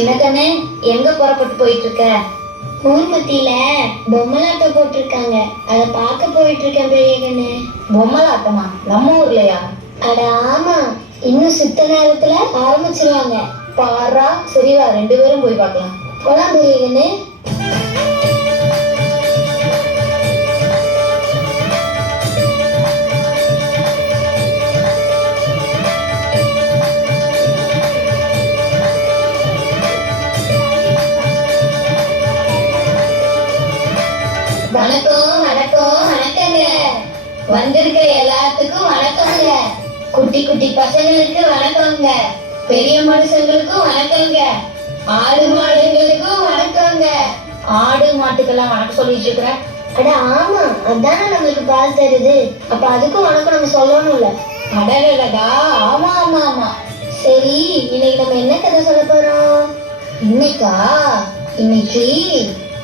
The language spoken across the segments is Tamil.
சின்ன கண்ணு, எங்க புறப்பட்டு போயிட்டு இருக்க? ஊர் மத்தியில பொம்மலாட்டம் போட்டிருக்காங்க, அதை பார்க்க போயிட்டு இருக்கேன் பெரிய கண்ணு. பொம்மலாட்டமா? நம்ம ஊர்லயா? அட ஆமா, இன்னும் சித்த நேரத்துல ஆரம்பிச்சிருவாங்க. பாரா, சரி வா, 2 பேரும் போய் பார்க்கலாம். போலாம் பெரிய கண்ணு. வணக்கம் வணக்கம் வணக்கங்க. வந்திருக்கிற எல்லாத்துக்கும் வணக்கங்க. குட்டி குட்டி பசங்களுக்கு வணக்கங்க. பெரிய மனுஷங்களுக்கும் வணக்கங்க. ஆடு மாடுகளுக்கும் வணக்கங்க. ஆடு மாட்டுக்கெல்லாம் வணக்கம் சொல்லிட்டு இருக்கிறேன். அட ஆமா, அதானே நம்மளுக்கு பால் தருது, அப்ப அதுக்கும் வணக்கம் நம்ம சொல்லணும்ல. அடடடா, ஆமா ஆமா ஆமா. சரி, இன்னைக்கு நம்ம என்ன கதை சொல்ல போறோம்? இன்னைக்கு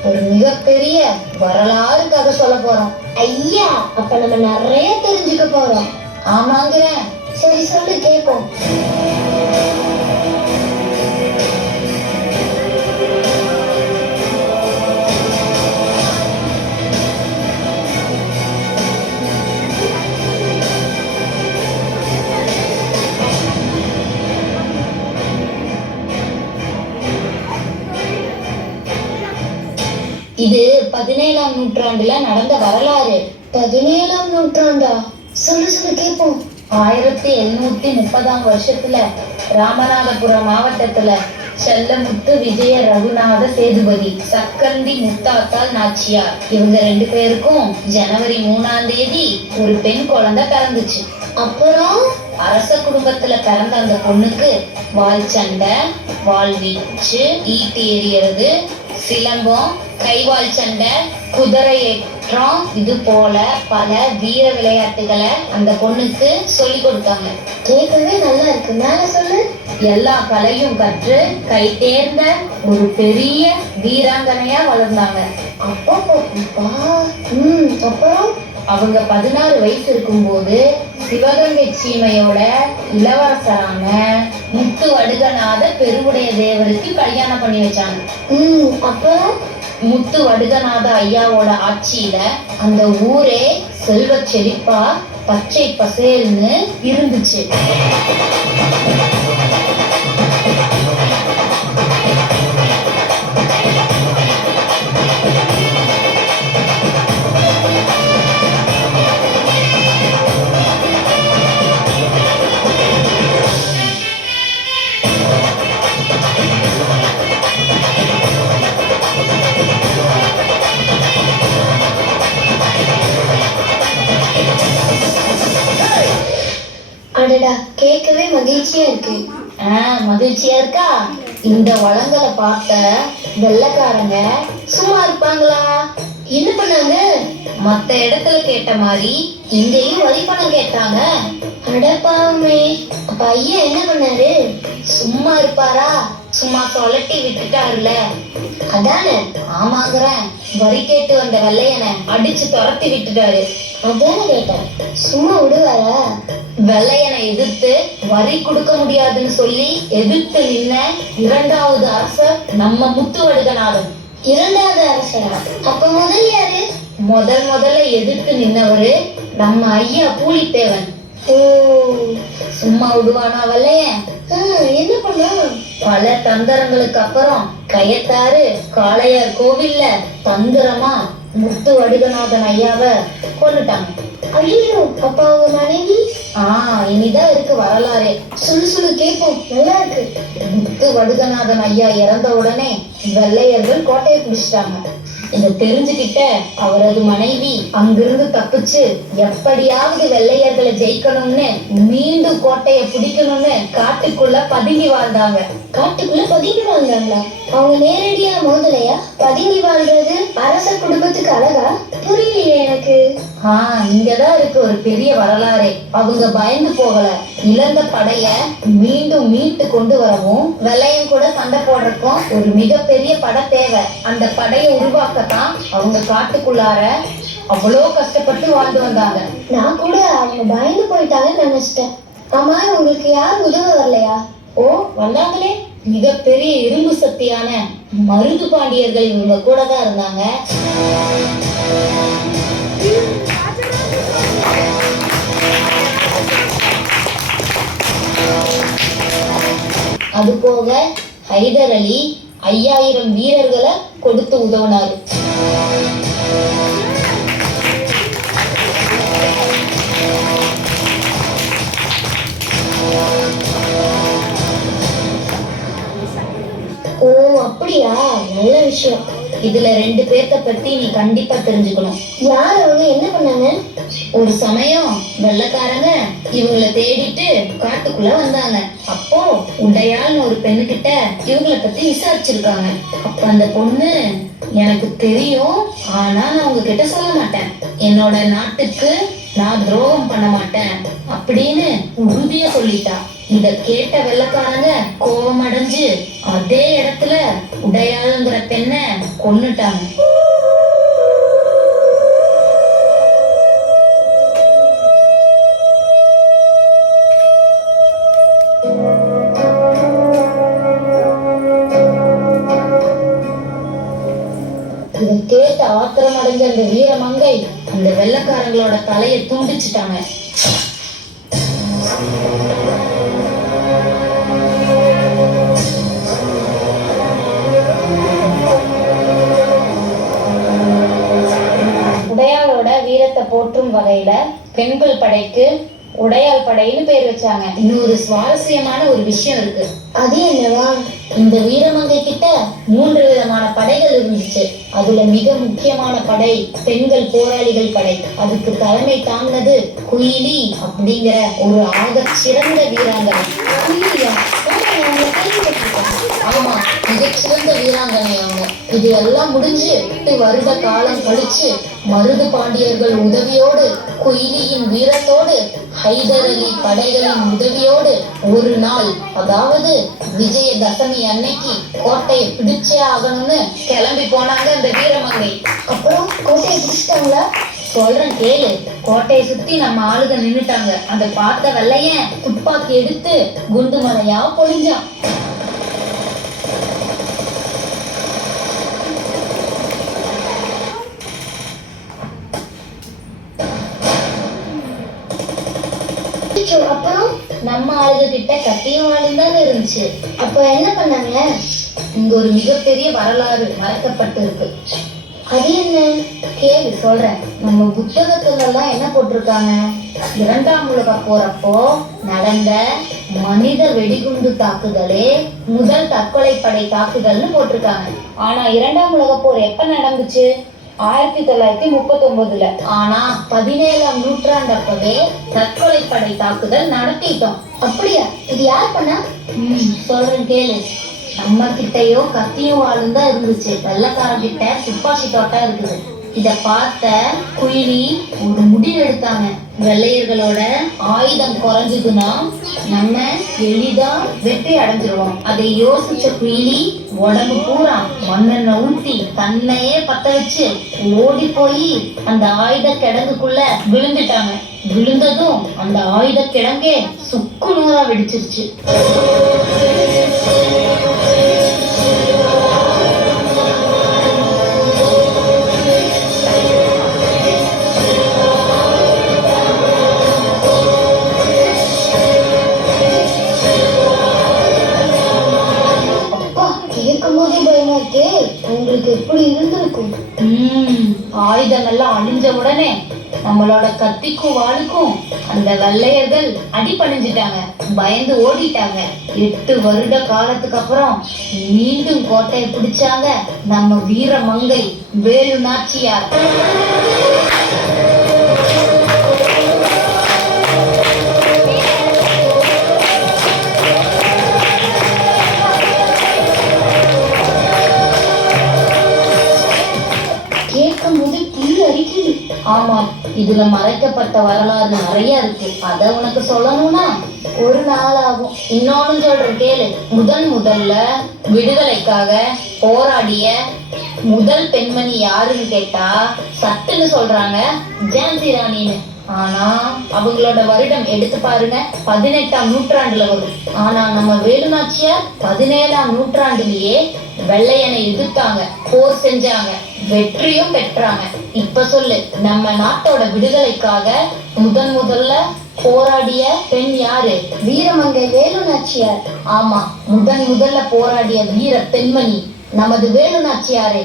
ஒரு மிகப்பெரிய வரலாறு கதை சொல்ல போறோம். ஐயா, அப்ப நம்ம நிறைய தெரிஞ்சுக்க போறோம். ஆமாங்கிறேன். சரி சொல்லு, கேட்போம். இது 17ஆம் நூற்றாண்டுல நடந்த வரலாறு. 17ஆம் நூற்றாண்டா? சொல்லு சொல்லு, கேட்போம். 1730ஆம் வருஷத்துல ராமநாதபுரம் மாவட்டத்துல செல்லமுத்து விஜய ரகுநாத சேதுபதி சக்கண்டி முத்தாத்தாள் நாச்சியார் இவங்க 2 பேருக்கும் ஜனவரி 3ஆம் தேதி ஒரு பெண் குழந்தை பிறந்துச்சு. அப்புறம் அரச குடும்பத்துல பிறந்த அந்த பொண்ணுக்கு வால் சண்டை, வால் வீச்சு, ஈட்டி எறியறது, சிலம்பம், கைவால் சண்டை, குதிரை ஏற்றம், இது போல பல வீர விளையாட்டுகளை அந்த பொண்ணுக்கு சொல்லி கொடுத்தாங்க. கேட்கவே நல்லா இருக்கு, மேல சொல்லு. எல்லா கலையும் கற்று கை தேர்ந்த ஒரு பெரிய வீராங்கனையா வளர்ந்தாங்க. அப்புறம் அவங்க 16 வயசு இருக்கும்போது சிவகங்கை சீமையோட இளவரசரான முத்து வடுகநாத பெருவுடைய தேவருக்கு கல்யாணம் பண்ணி வச்சாங்க. அப்புறம் முத்து வடுகநாத ஐயாவோட ஆட்சியில அந்த ஊரே செல்வ செழிப்பா பச்சை பசேல்னு இருந்துச்சு. அடடா, கேட்கவே மகிழ்ச்சியா இருக்கு. மகிழ்ச்சியா இருக்கா? இந்த வளங்களை பார்த்த வெள்ளைக்காரங்க சும்மா இருப்பாங்களா? என்ன பண்ணாங்க? மத்த இடத்துல கேட்ட மாதிரி இங்கேயும் வரி பணம் கேட்டாங்க. அடப்பாவுமே, அப்ப ஐயா என்ன பண்ணாரு? சும்மா இருப்பாரா? சும்மா சொலட்டி விட்டுட்டாருல. அதானே? ஆமாங்கிறேன். வரி கேட்டு வந்த வெள்ளையனை அடிச்சு துரத்தி விட்டுட்டாரு. அதானே கேட்டேன், சும்மா விடுவாரா? வெள்ளையனை எதிர்த்து வரி கொடுக்க முடியாதுன்னு சொல்லி எதிர்த்து நின்ன 2வது அரசர் நம்ம முத்து வடுகநாதன். 2வது அரசரா? அப்ப முதல் யாரு? முதல்ல எதிர்த்து நின்னவரு நம்ம ஐயா பூலித்தேவன். சும்மா விடுவானா வெள்ளையன்? என்ன பண்ணா? பல தந்திரங்களுக்கு அப்புறம் கயத்தாறு காளையார் கோவில்ல தந்திரமா முத்து வடுகநாதன் ஐயாவை கொன்னுட்டாங்க. ஐயோ, அப்ப அவங்க மனைவி? இனிதான் இருக்கு வரலாறு. சொல்லு கேட்போம், நல்லா இருக்கு. முத்து வடுகநாதன் ஐயா இறந்த உடனே வெள்ளையர்கள் கோட்டையை பிடிச்சிட்டாங்க. இத தெரிஞ்சுக்கிட்ட அவரது மனைவி அங்கிருந்து தப்பிச்சு எப்படியாவது வெள்ளையர்களை ஜெயிக்கணும்னு மீண்டும் கோட்டையை பிடிக்கணும்னு காட்டுக்குள்ள பதுங்கி வாழ்ந்தாங்க. காட்டுக்குள்ள பதுங்கி வாழ்ந்தாங்களா? அவங்க நேரடியா மோதலையா? பதுங்கி வாழ்றது அரச குடும்பத்துக்கு அழகா? புரியலையே எனக்கு. இங்கதான் இருக்கு ஒரு பெரிய வரலாறு. அவங்க பயந்து போகல. இழந்த படைய மீண்டும் மீட்டு கொண்டு வரவும் வெள்ளையன் கூட சண்டை போடுறதுக்கும் ஒரு மிகப்பெரிய படை தேவை. அந்த படையை உருவாக்கத்தான் அவங்க காட்டுக்குள்ளார அவ்வளோ கஷ்டப்பட்டு வாழ்ந்து வந்தாங்க. நான் கூட அவங்க பயந்து போயிட்டாங்கன்னு நினைச்சிட்டேன். ஆமா, உங்களுக்கு யாரும் உதவ வரலையா? வந்தாங்களே. மிகப்பெரிய இரும்பு சக்தியான மருது பாண்டியர்கள் இவங்க கூட தான் இருந்தாங்க. அது போக ஹைதர் அலி 5000 வீரர்களை கொடுத்து உதவினார். ஓ அப்படியா, நல்ல விஷயம். இதுல 2 பேர்த்த பத்தி நீ கண்டிப்பா தெரிஞ்சுக்கணும். யார் அவங்க, என்ன பண்ணாங்க? ஒரு சமயம் வெள்ளைக்காரங்க இவங்களை தேடிட்டு காட்டுக்குள்ள வந்தாங்க. அப்போ உடையாள்னு ஒரு பெண்ணு கிட்ட இவங்களை பத்தி விசாரிச்சிருக்காங்க. அப்ப அந்த பொண்ணு, எனக்கு தெரியும், ஆனா நான் உங்ககிட்ட சொல்ல மாட்டேன், என்னோட நாட்டுக்கு நான் துரோகம் பண்ண மாட்டேன் அப்படின்னு உறுதியா சொல்லிட்டா. இத கேட்ட வெள்ளைக்காரங்க கோபம் அடைஞ்சு அதே இடத்துல உடையாளுங்கிற பெண்ணை கொன்னுட்டாங்க. இதை கேட்ட ஆத்திரம் அடைஞ்ச அந்த வீரமங்கை அந்த வெள்ளைக்காரங்களோட தலையை துண்டிச்சுட்டாங்க. உடையாளோட வீரத்தை போற்றும் வகையில பெண்கள் படைக்கு உடையாள் படைன்னு பேர் வச்சாங்க. இன்னொரு சுவாரஸ்யமான ஒரு விஷயம் இருக்கு. அது என்னவா? இந்த வீரமங்கை கிட்ட 3 விதமான படைகள் இருந்துச்சு. அதுல மிக முக்கியமான படை பெண்கள் போராளிகள் படை. அதுக்கு தலைமை தாங்கினது குயிலி அப்படிங்கிற ஒரு ஆகச் சிறந்த வீராங்கனை. குயிலியா? நான் கேள்விப்பட்டிருக்கேன். ஆமா, மிகச்சிறந்த வீராங்கனை அவங்க. இது எல்லாம் முடிஞ்சு 8 வருட காலம் கழிச்சு மருது பாண்டியர்கள் உதவியோடு, குயிலியின் வீரத்தோடு, ஹைதர் அலி படைகளின் உதவியோடு ஒரு நாள், அதாவது விஜயதசமி அன்னைக்கு கோட்டையை பிடிச்சே ஆகணும்னு கிளம்பி போனாங்க அந்த வீரமங்கை. அப்புறம் கோட்டையை பிடிச்சிட்டாங்களா? சொல்றேன் கேளு. கோட்டையை சுத்தி நம்ம ஆளுங்க நின்னுட்டாங்க. அதை பார்த்த வெள்ளையன் துப்பாக்கி எடுத்து குண்டு மலையா பொழிஞ்சான். அப்புறம் நம்ம ஆளுக கிட்ட கத்தியும் வாளும் தான் இருந்துச்சு. அப்ப என்ன பண்ணாங்க? இங்க ஒரு மிகப்பெரிய வரலாறு மறைக்கப்பட்டு இருக்கு. அது என்ன? கேளு சொல்றேன். நம்ம புத்தகத்துல எல்லாம் என்ன போட்டிருக்காங்க, 2ஆம் உலக போறப்போ நடந்த மனித வெடிகுண்டு தாக்குதலே முதல் தற்கொலை படை தாக்குதல்னு போட்டிருக்காங்க. ஆனா 2ஆம் உலக போர் எப்ப நடந்துச்சு? 1939. ஆனா 17ஆம் நூற்றாண்டப்பவே தற்கொலை படை தாக்குதல் நடத்திட்டோம். அப்படியா? இது யார் பண்ணா? சொல்றேன் கேளு. நம்ம கிட்டயோ கத்தியும் வாளும் தான் இருந்துச்சு. வெள்ளைக்காரங்கிட்ட துப்பாக்கி தோட்டா இருக்குது. இத பார்த்த குயிலி ஒரு முடிவு எடுத்தாங்க. வெள்ளையர்களோட ஆயுதம் குறைஞ்சதுன்னா நம்ம எளிதா வெற்றி அடைஞ்சிருவோம். அதை யோசிச்ச குயிலி உடம்பு பூரா மண்ணெண்ணெய் ஊத்தி தன்னையே பத்த வச்சு ஓடி போய் அந்த ஆயுத கிடங்குக்குள்ள விழுந்துட்டாங்க. விழுந்ததும் அந்த ஆயுத கிடங்கே சுக்கு நூறா வெடிச்சிருச்சு. உங்களுக்கு எப்படி இருந்திருக்கும்? ஆயுதம் எல்லாம் அழிஞ்ச உடனே நம்மளோட கத்திக்கும் வாளுக்கும் அந்த வெள்ளையர்கள் அடிபணிஞ்சிட்டாங்க, பயந்து ஓடிட்டாங்க. 8 வருட காலத்துக்கு அப்புறம் மீண்டும் கோட்டையை பிடிச்சாங்க நம்ம வீரமங்கை வேலு நாச்சியார். ஆமா, இதுல மறைக்கப்பட்ட வரலாறு நிறைய இருக்கு. அத உனக்கு சொல்லணும்னா ஒரு நாள் ஆகும். இன்னொன்னு சொல்றேன் கேளு. முதல்ல விடுதலைக்காக போராடிய முதல் பெண்மணி யாருன்னு கேட்டா சட்டுன்னு சொல்றாங்க ஜான்சி ராணின்னு. ஆனா அவங்களோட வருடம் எடுத்து பாருங்க, 18ஆம் நூற்றாண்டுல வரும். ஆனா நம்ம வேலுநாச்சியார் 17ஆம் நூற்றாண்டிலேயே வெள்ளையனை எதிர்த்தாங்க, போர் செஞ்சாங்க, வெற்றியும் பெற்றாங்க. இப்ப சொல்லு, நம்ம நாட்டோட விடுதலைக்காக முதல்ல போராடிய பெண் யாரு? வீரமங்கை வேலுநாச்சியார். ஆமா, முதல்ல போராடிய வீர பெண்மணி நமது வேலுநாச்சியாரே.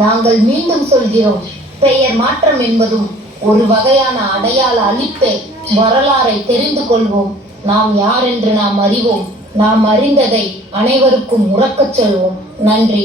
நாங்கள் மீண்டும் சொல்கிறோம், பெயர் மாற்றம் என்பதும் ஒரு வகையான அடையாள அழிப்பே. வரலாறை தெரிந்து கொள்வோம், நாம் யார் என்று நாம் அறிவோம், நாம் அறிந்ததை அனைவருக்கும் உறக்கச் சொல்வோம். நன்றி.